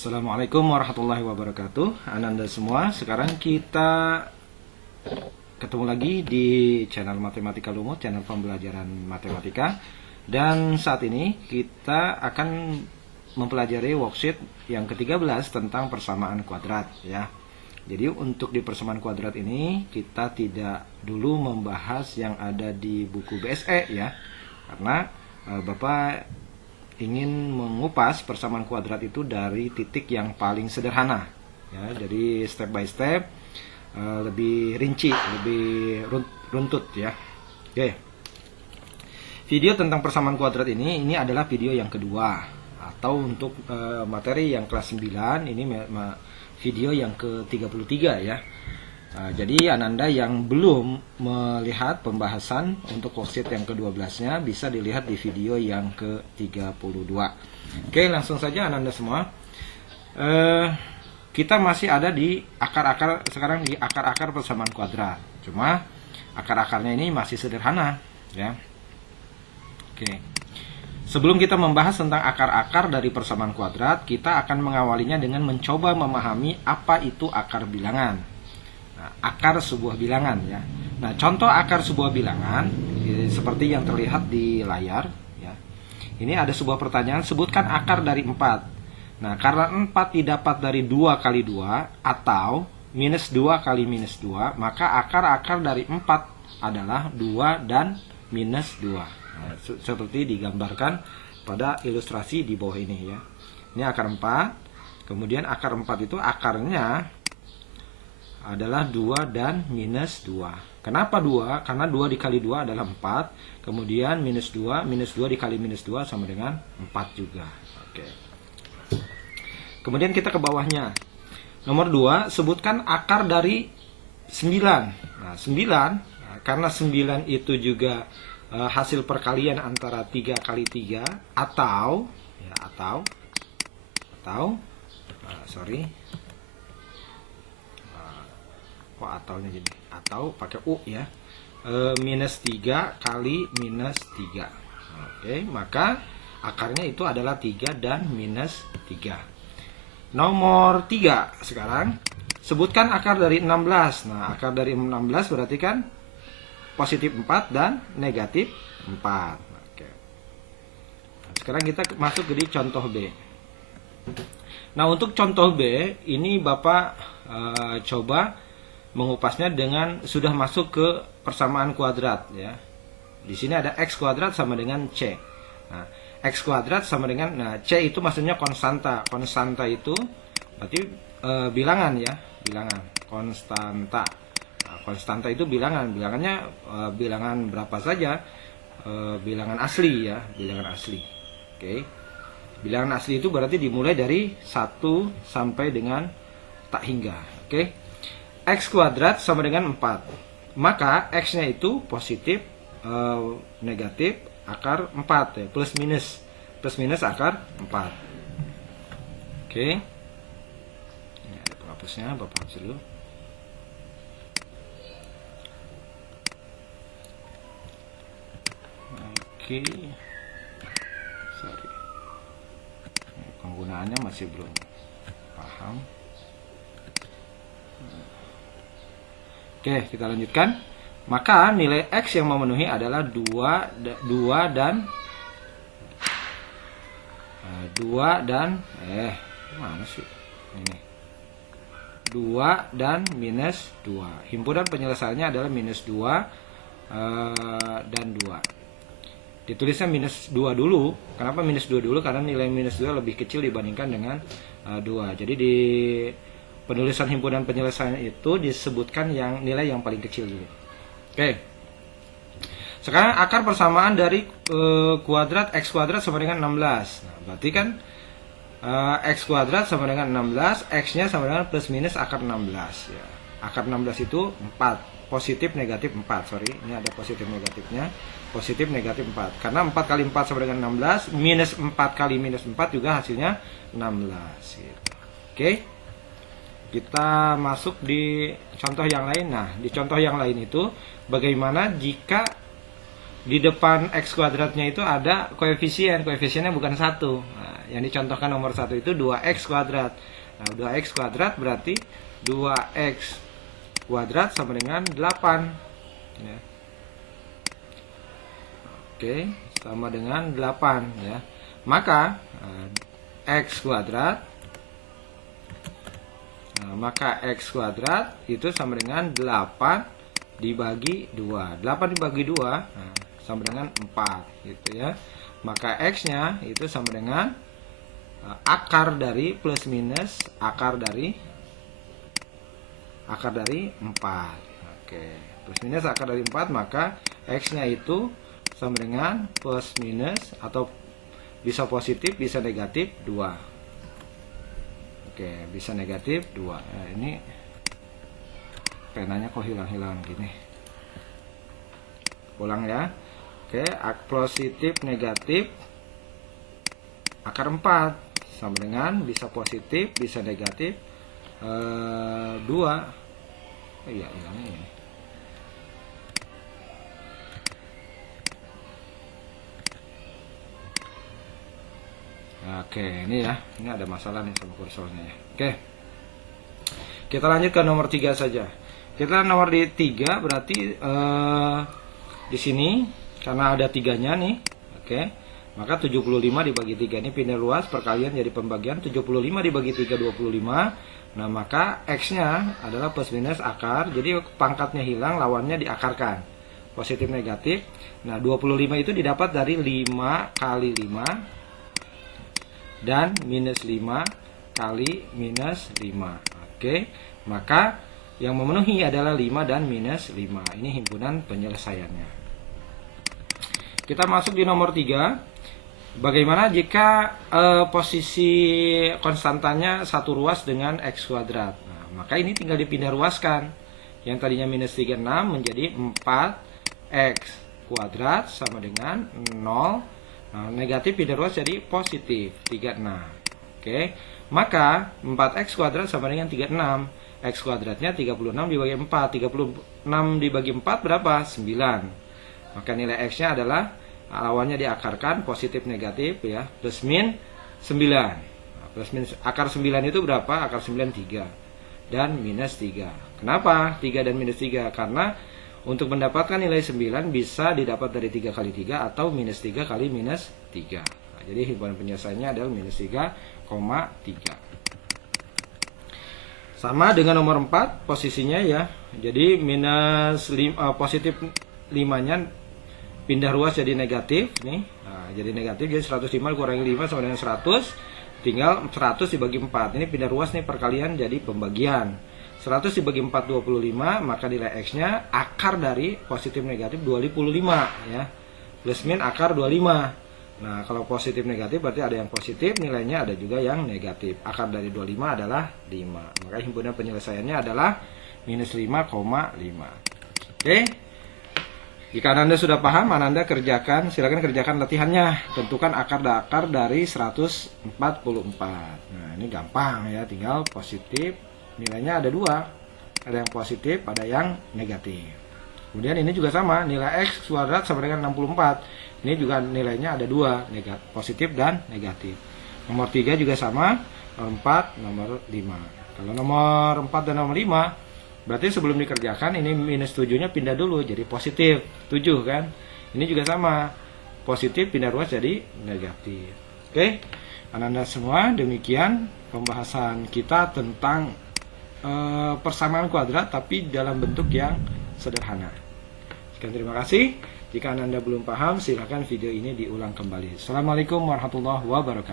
Assalamualaikum warahmatullahi wabarakatuh. Ananda semua, sekarang kita ketemu lagi di channel Matematika Lumut, channel pembelajaran matematika. Dan saat ini kita akan mempelajari worksheet yang ke-13 tentang persamaan kuadrat ya. Jadi untuk di persamaan kuadrat ini kita tidak dulu membahas yang ada di buku BSE ya. Karena Bapak ingin mengupas persamaan kuadrat itu dari titik yang paling sederhana ya, jadi step by step, lebih rinci, lebih runtut ya. Oke. Video tentang persamaan kuadrat ini adalah video yang kedua, atau untuk materi yang kelas 9 ini video yang ke-33 ya. Jadi Ananda yang belum melihat pembahasan untuk worksheet yang ke-12-nya bisa dilihat di video yang ke-32. Oke, langsung saja Ananda semua. Kita masih ada di akar-akar, sekarang di akar-akar persamaan kuadrat. Cuma akar-akarnya ini masih sederhana ya. Oke. Sebelum kita membahas tentang akar-akar dari persamaan kuadrat, kita akan mengawalinya dengan mencoba memahami apa itu akar bilangan. Akar sebuah bilangan ya. Nah, contoh akar sebuah bilangan seperti yang terlihat di layar ya. Ini ada sebuah pertanyaan, sebutkan akar dari 4. Nah, karena 4 didapat dari 2 kali 2 atau minus 2 kali minus 2, maka akar-akar dari 4 adalah 2 dan minus 2. Nah, seperti digambarkan pada ilustrasi di bawah ini ya. Ini akar 4. Kemudian akar 4 itu akarnya adalah 2 dan minus 2. Kenapa 2? Karena 2 dikali 2 adalah 4. Kemudian minus 2 dikali minus 2 sama dengan 4 juga. Oke. Kemudian kita ke bawahnya. Nomor 2, sebutkan akar dari 9. Nah, 9, karena 9 itu juga hasil perkalian antara 3 kali 3 atau atau pakai U ya, minus 3 kali minus 3. Oke, maka akarnya itu adalah 3 dan minus 3. Nomor 3 sekarang, sebutkan akar dari 16. Nah, akar dari 16 berarti kan positif 4 dan negatif 4. Oke. Nah, sekarang kita masuk ke di contoh B. Nah, untuk contoh B ini Bapak coba mengupasnya dengan sudah masuk ke persamaan kuadrat ya. Di sini ada x kuadrat sama dengan c. Nah, x kuadrat sama dengan c itu maksudnya konstanta. Konstanta itu berarti bilangan ya, bilangan konstanta. Nah, konstanta itu bilangan. Bilangannya bilangan berapa saja? Bilangan asli ya, bilangan asli. Oke. Bilangan asli itu berarti dimulai dari 1 sampai dengan tak hingga. Oke. X kuadrat sama dengan 4. Maka X-nya itu positif, negatif, akar 4 ya, plus minus. Plus minus akar 4. Oke. Ini ada penghapusnya, Bapak hapus dulu. Oke. Sorry. Penggunaannya masih belum paham. Oke, kita lanjutkan. Maka nilai X yang memenuhi adalah 2 dan mana sih? Ini. 2 dan minus 2. Himpunan penyelesaiannya adalah minus 2 dan 2. Ditulisnya minus 2 dulu. Kenapa minus 2 dulu? Karena nilai minus 2 lebih kecil dibandingkan dengan 2. Jadi di penulisan himpunan penyelesaian itu disebutkan yang nilai yang paling kecil dulu. Oke. Sekarang akar persamaan dari kuadrat x kuadrat sama dengan 16. Nah, berarti kan x kuadrat sama dengan 16, x-nya sama dengan plus minus akar 16 ya. Akar 16 itu 4, positif negatif 4. Sorry, ini ada positif negatifnya. Positif negatif 4. Karena 4 kali 4 sama dengan 16, minus 4 kali minus 4 juga hasilnya 16 gitu. Oke. Kita masuk di contoh yang lain. Nah, di contoh yang lain itu bagaimana jika di depan x kuadratnya itu ada koefisien, koefisiennya bukan 1. Nah, yang dicontohkan nomor 1 itu 2x kuadrat. Nah, 2x kuadrat berarti 2x kuadrat sama dengan 8 ya. Oke, sama dengan 8 ya. Maka x kuadrat x kuadrat itu sama dengan 8 dibagi 2. 8 dibagi 2 sama dengan 4 gitu ya. Maka x-nya itu sama dengan akar dari plus minus akar dari 4. Oke, plus minus akar dari 4, maka x-nya itu sama dengan plus minus atau bisa positif bisa negatif 2. Oke, bisa negatif 2. Nah, ini penanya kok hilang-hilang gini. Ulang ya. Oke, positif negatif akar 4 sama dengan bisa positif bisa negatif 2. Iya, hilangnya ini. Oke, ini ya. Ini ada masalah nih sama kursornya ya. Oke. Kita lanjut ke nomor 3 saja. Kita nomor di 3 berarti di sini karena ada 3-nya nih. Oke. Maka 75 dibagi 3 ini pindah ruas perkalian jadi pembagian 75 dibagi 3 25. Nah, maka x-nya adalah plus minus akar. Jadi pangkatnya hilang, lawannya diakarkan. Positif negatif. Nah, 25 itu didapat dari 5 kali 5 dan minus 5 kali minus 5. Oke, maka yang memenuhi adalah 5 dan minus 5. Ini himpunan penyelesaiannya. Kita masuk di nomor 3. Bagaimana jika posisi konstantanya satu ruas dengan x kuadrat? Nah, maka ini tinggal dipindah ruaskan. Yang tadinya minus 36 menjadi 4x kuadrat sama dengan 0. Nah, negatif pindah ruas jadi positif 36. Oke, maka 4x kuadrat sama dengan 36. X kuadratnya 36 dibagi 4. 36 dibagi 4 berapa? 9. Maka nilai x-nya adalah lawannya diakarkan positif negatif ya, plus min 9. Nah, plus min akar 9 itu berapa? Akar 9 3 dan minus 3. Kenapa 3 dan minus 3? Karena untuk mendapatkan nilai 9 bisa didapat dari 3 kali 3 atau minus 3 kali minus 3. Nah, jadi himpunan penyelesaiannya adalah minus 3,3. Sama dengan nomor 4 posisinya ya. Jadi minus positif 5-nya pindah ruas jadi negatif nih. Nah, jadi negatif, jadi 105 kurangi 5 sama dengan 100. Tinggal 100 dibagi 4. Ini pindah ruas nih perkalian jadi pembagian. 100 dibagi 4 25, maka nilai x-nya akar dari positif negatif 25 ya. Plus min akar 25. Nah, kalau positif negatif berarti ada yang positif, nilainya ada juga yang negatif. Akar dari 25 adalah 5. Maka himpunan penyelesaiannya adalah minus 5,5. Oke. Jika Anda sudah paham, Anda kerjakan, silakan kerjakan latihannya. Tentukan akar dari 144. Nah, ini gampang ya, tinggal positif. Nilainya ada 2, ada yang positif, ada yang negatif. Kemudian ini juga sama, nilai x kuadrat sama dengan 64. Ini juga nilainya ada 2, positif dan negatif. Nomor 3 juga sama, nomor 4, nomor 5. Kalau nomor 4 dan nomor 5, berarti sebelum dikerjakan ini minus 7-nya pindah dulu jadi positif 7 kan. Ini juga sama, positif pindah ruas jadi negatif. Oke, anak-anak semua, demikian pembahasan kita tentang persamaan kuadrat tapi dalam bentuk yang sederhana. Sekian, terima kasih. Jika Anda belum paham, silakan video ini diulang kembali. Assalamualaikum warahmatullahi wabarakatuh.